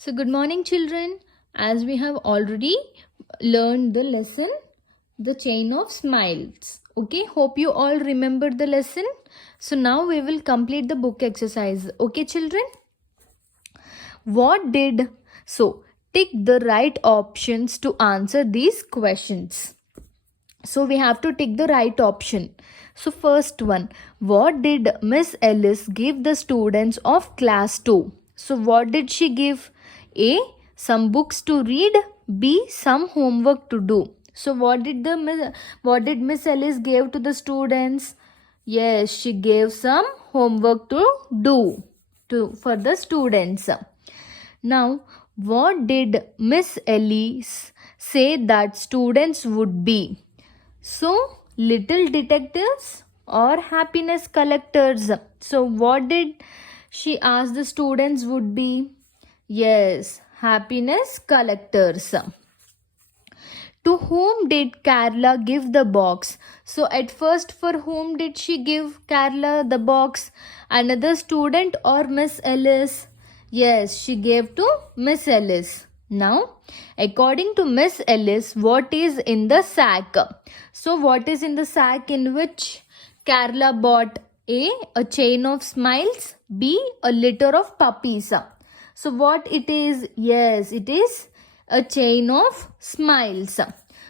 So, good morning, children. As we have already learned the lesson, the chain of smiles. Okay, hope you all remember the lesson. So, now we will complete the book exercise. Okay, children. What did so tick the right options to answer these questions. So, we have to tick the right option. So, first one, what did Miss Ellis give the students of class 2? So, what did she give? A. Some books to read. B. Some homework to do. So, what did Miss Ellis give to the students? Yes, she gave some homework to do for the students. Now, what did Miss Ellis say that students would be? So, little detectives or happiness collectors. So, what did she ask the students would be? Yes, happiness collectors. To whom did Carla give the box? So, at first, for whom did she give Carla the box? Another student or Miss Ellis? Yes, she gave to Miss Ellis. Now, according to Miss Ellis, what is in the sack? So, what is in the sack in which Carla bought? A chain of smiles. B. A litter of puppies. So, what it is? Yes, it is a chain of smiles.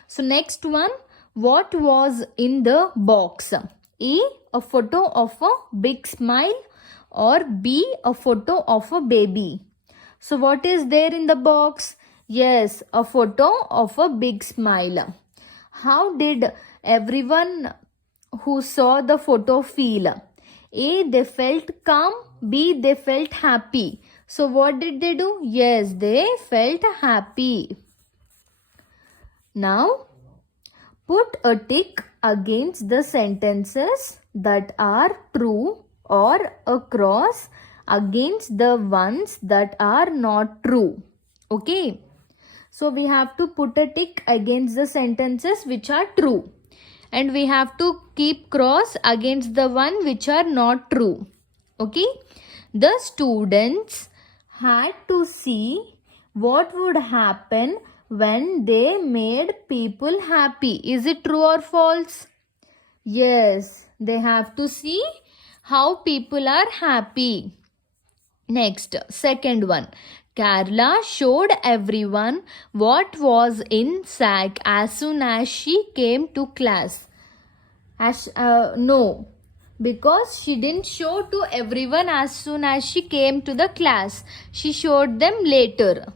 So, next one, what was in the box? A photo of a big smile, or B, a photo of a baby. So, what is there in the box? Yes, a photo of a big smile. How did everyone who saw the photo feel? A, they felt calm. B, they felt happy. So, what did they do? Yes, they felt happy. Now, put a tick against the sentences that are true or a cross against the ones that are not true. Okay. So, we have to put a tick against the sentences which are true. And we have to keep cross against the one which are not true. Okay. The students had to see what would happen when they made people happy. Is it true or false? Yes, they have to see how people are happy. Next, second one. Carla showed everyone what was in sack as soon as she came to class. No, because she didn't show to everyone as soon as she came to the class. She showed them later.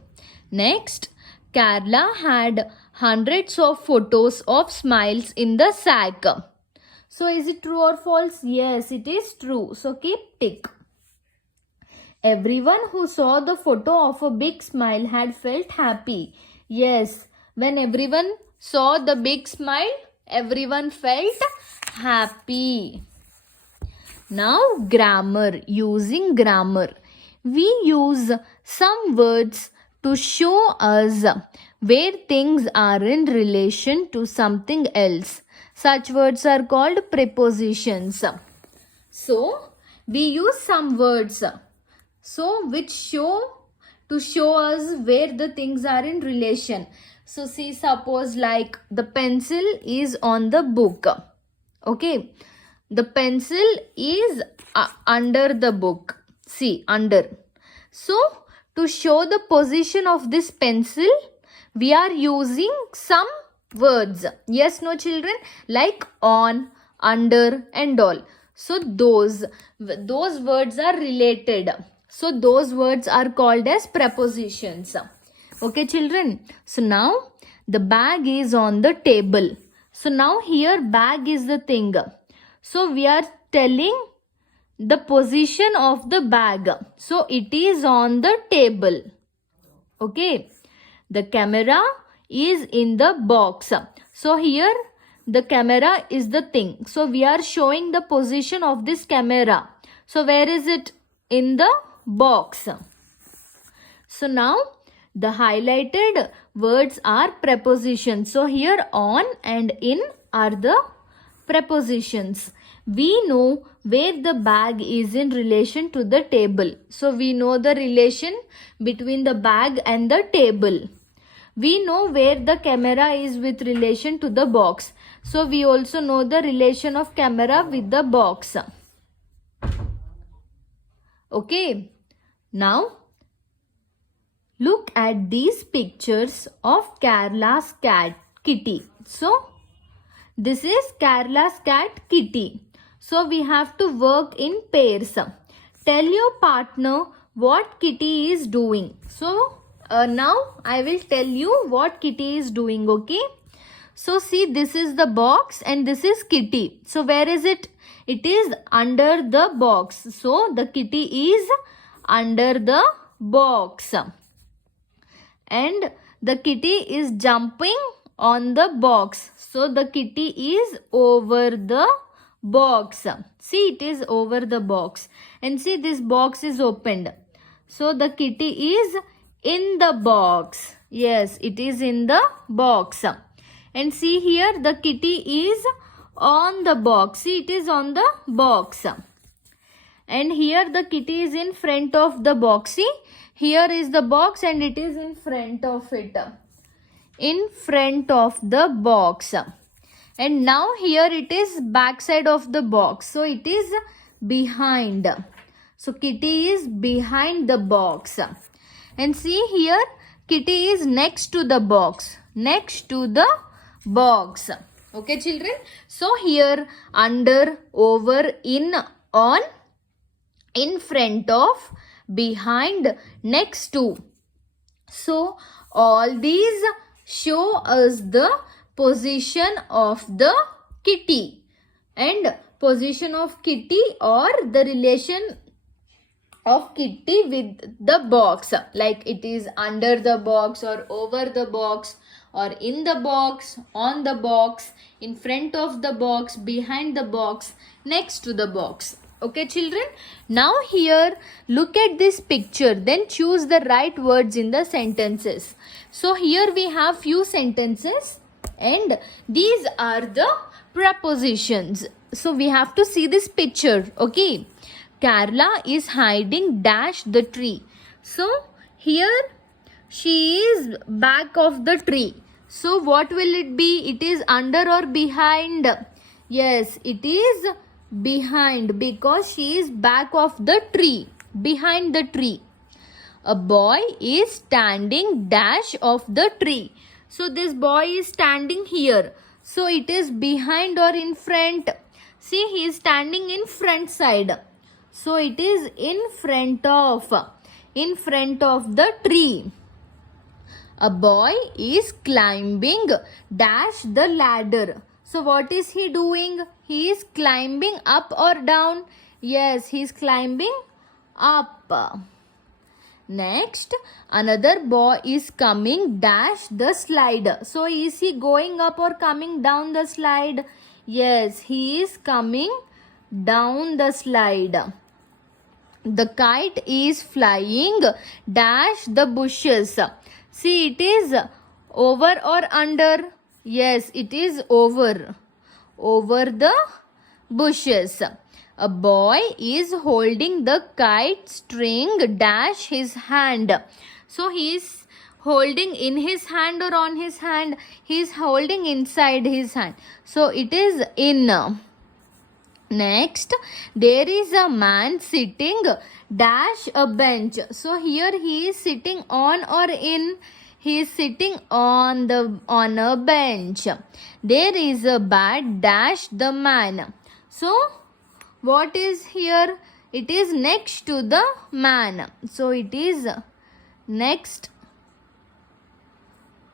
Next, Carla had hundreds of photos of smiles in the sack. So, is it true or false? Yes, it is true. So, keep tick. Everyone who saw the photo of a big smile had felt happy. Yes, when everyone saw the big smile, everyone felt happy. Now, grammar. Using grammar, we use some words to show us where things are in relation to something else. Such words are called prepositions. So, we use some words which show us where the things are in relation. So, see, suppose like the pencil is on the book. Okay, the pencil is under the book. See, under. So, to show the position of this pencil, we are using some words. Yes, no, children? Like on, under, and all. So, those words are related. So, those words are called as prepositions. Okay, children? So, now the bag is on the table. So, now here bag is the thing. So, we are telling the position of the bag. So, it is on the table. Okay. The camera is in the box. So, here the camera is the thing. So, we are showing the position of this camera. So, where is it? In the box. So, now the highlighted words are prepositions. So, here on and in are the prepositions. We know where the bag is in relation to the table. So we know the relation between the bag and the table. We know where the camera is with relation to the box. So we also know the relation of camera with the box. Okay. Now look at these pictures of Carla's cat Kitty. So this is Carla's cat Kitty. So we have to work in pairs. Tell your partner what Kitty is doing. So now I will tell you what Kitty is doing, okay? So see, this is the box and this is Kitty. So where is it? It is under the box. So the Kitty is under the box. And the Kitty is jumping on the box. So the Kitty is over the box. See, it is over the box. And see, this box is opened. So the Kitty is in the box. Yes, it is in the box. And see here, the Kitty is on the box. See, it is on the box. And here the Kitty is in front of the box. See, here is the box and it is in front of it. In front of the box. And now here it is back side of the box. So it is behind. So Kitty is behind the box. And see here, Kitty is next to the box. Next to the box. Okay, children. So here, under, over, in, on, in front of, behind, next to. So all these show us the position of the Kitty, and position of Kitty or the relation of Kitty with the box, like it is under the box or over the box or in the box, on the box, in front of the box, behind the box, next to the box. Okay, children. Now here, look at this picture. Then choose the right words in the sentences. So here we have few sentences and these are the prepositions. So we have to see this picture. Okay. Carla is hiding dash the tree. So here she is back of the tree. So what will it be? It is under or behind? Yes, it is behind because she is back of the tree. Behind the tree. A boy is standing dash of the tree. So this boy is standing here. So it is behind or in front. See, he is standing in front side. So it is in front of the tree. A boy is climbing dash the ladder. So what is he doing? He is climbing up or down? Yes, he is climbing up. Next, another boy is coming dash the slide. So is he going up or coming down the slide? Yes, he is coming down the slide. The kite is flying dash the bushes. See, it is over or under? Yes, it is over. Over the bushes. A boy is holding the kite string dash his hand. So he is holding in his hand or on his hand? He is holding inside his hand. So it is in. Next, there is a man sitting dash a bench. So here he is sitting on or in? He is sitting on a bench. There is a bat dash the man. So what is here? It is next to the man. So it is next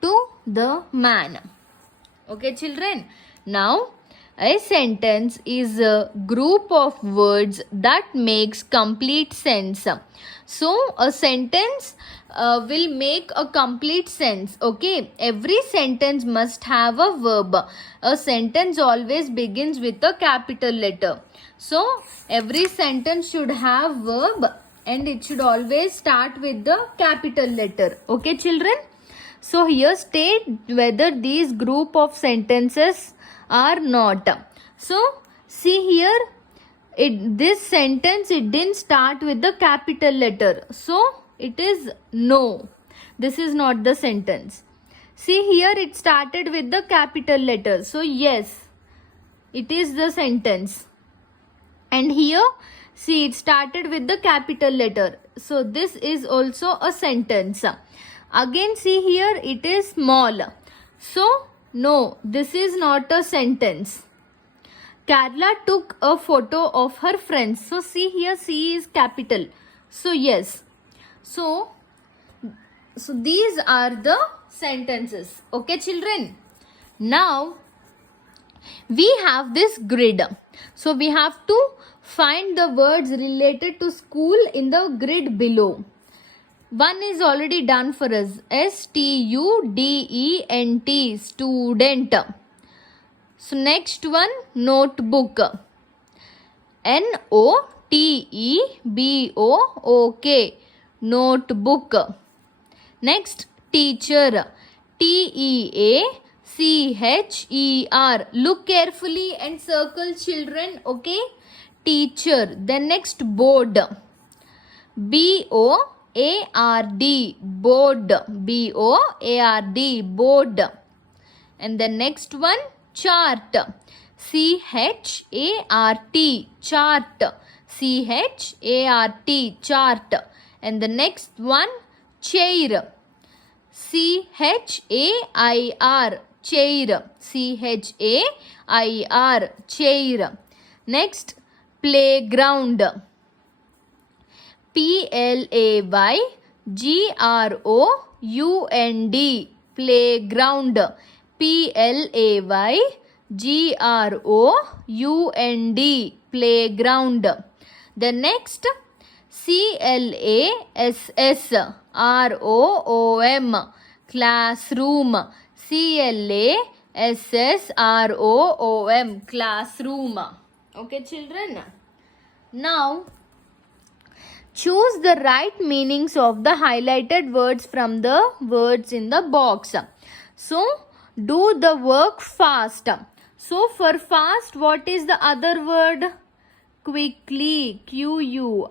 to the man. Okay, children. Now a sentence is a group of words that makes complete sense. So a sentence will make a complete sense. Okay, every sentence must have a verb. A sentence always begins with a capital letter. So every sentence should have verb and it should always start with the capital letter. Okay, children. So here state whether these group of sentences are not. So See here, this sentence, it didn't start with the capital letter, so it is no. This is not the sentence. See here, it started with the capital letter, so yes, it is the sentence. And here, see, it started with the capital letter, so this is also a sentence. Again, see here, it is small, so no, this is not a sentence. Carla took a photo of her friends. So see here, C is capital. So yes. So these are the sentences. Okay, children. Now we have this grid. So we have to find the words related to school in the grid below. One is already done for us. STUDENT, student. So next one, notebook. NOTEBOOK, notebook. Next, teacher. TEACHER. Look carefully and circle, children. Okay, teacher. Then next, board. BOARD, board. BOARD, board. And the next one, chart. CHART, chart. CHART, chart. And the next one, chair. CHAIR, chair. CHAIR, chair. Next, playground. PLAYGROUND, playground. PLAYGROUND, playground. The next, CLASSROOM, classroom. CLASSROOM, classroom. Okay, children. Now choose the right meanings of the highlighted words from the words in the box. So do the work fast. So for fast, what is the other word? Quickly. QUICKLY,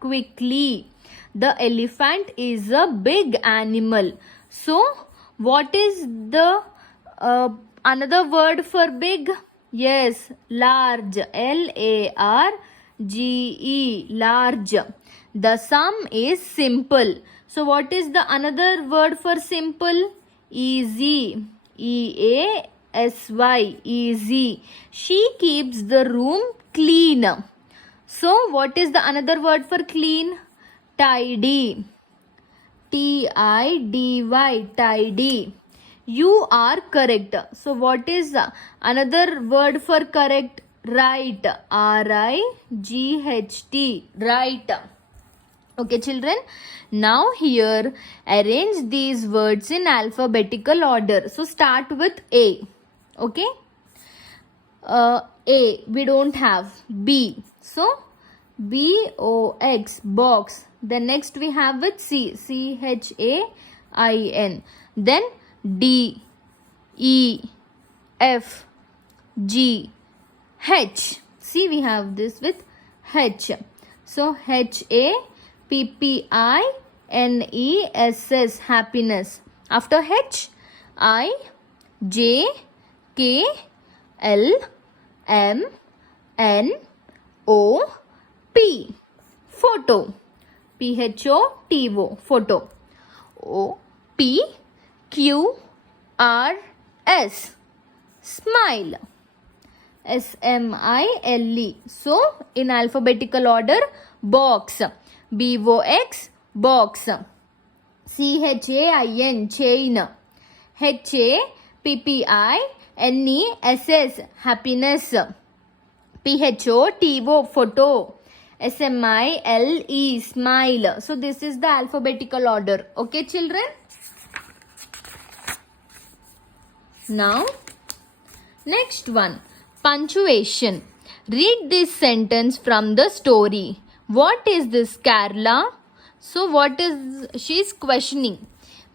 quickly. The elephant is a big animal. So what is the another word for big? Yes, large. LARGE, large. The sum is simple. So what is the another word for simple? Easy. EASY, easy. She keeps the room clean. So what is the another word for clean? Tidy. TIDY, tidy. You are correct. So what is another word for correct? Right. RIGHT, right. Okay, children. Now here, arrange these words in alphabetical order. So start with A. Okay. A, we don't have. B. So BOX, box. Then next we have with C. CHAIN. Then D, E, F, G, H. See, we have this with H. So HAPPINESS, happiness. After H, I, J, K, L, M, N, O, P. Photo. PHOTO, photo. O, P, Q, R, S. Smile. SMILE. So in alphabetical order, box. BOX, box. CHAIN, chain. HAPPINESS, happiness. PHOTO, photo. SMILE, smile. So this is the alphabetical order. Okay, children? Now, next one, punctuation. Read this sentence from the story. What is this, Carla? So what is, she's questioning.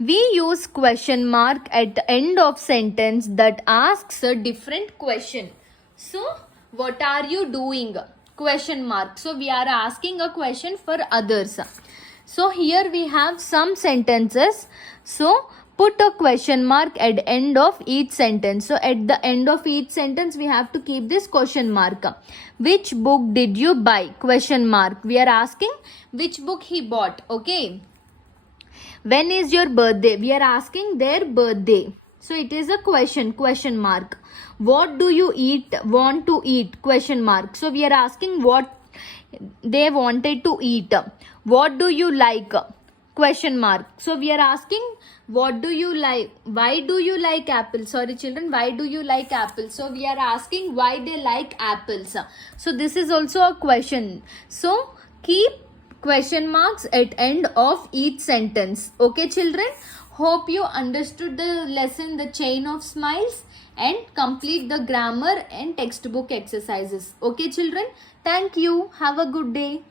We use question mark at the end of sentence that asks a different question. So, what are you doing? Question mark. So, we are asking a question for others. So, here we have some sentences. So, put a question mark at the end of each sentence. So, at the end of each sentence, we have to keep this question mark. Which book did you buy? Question mark. We are asking which book he bought. Okay. When is your birthday? We are asking their birthday. So it is a question mark. What do you want to eat? Question mark. So we are asking what they wanted to eat. What do you like? Question mark. So we are asking what do you like? Why do you like apples? Sorry children, why do you like apples? So we are asking why they like apples. So this is also a question. So keep question marks at end of each sentence. Okay children, hope you understood the lesson The Chain of Smiles and complete the grammar and textbook exercises. Okay children, thank you. Have a good day.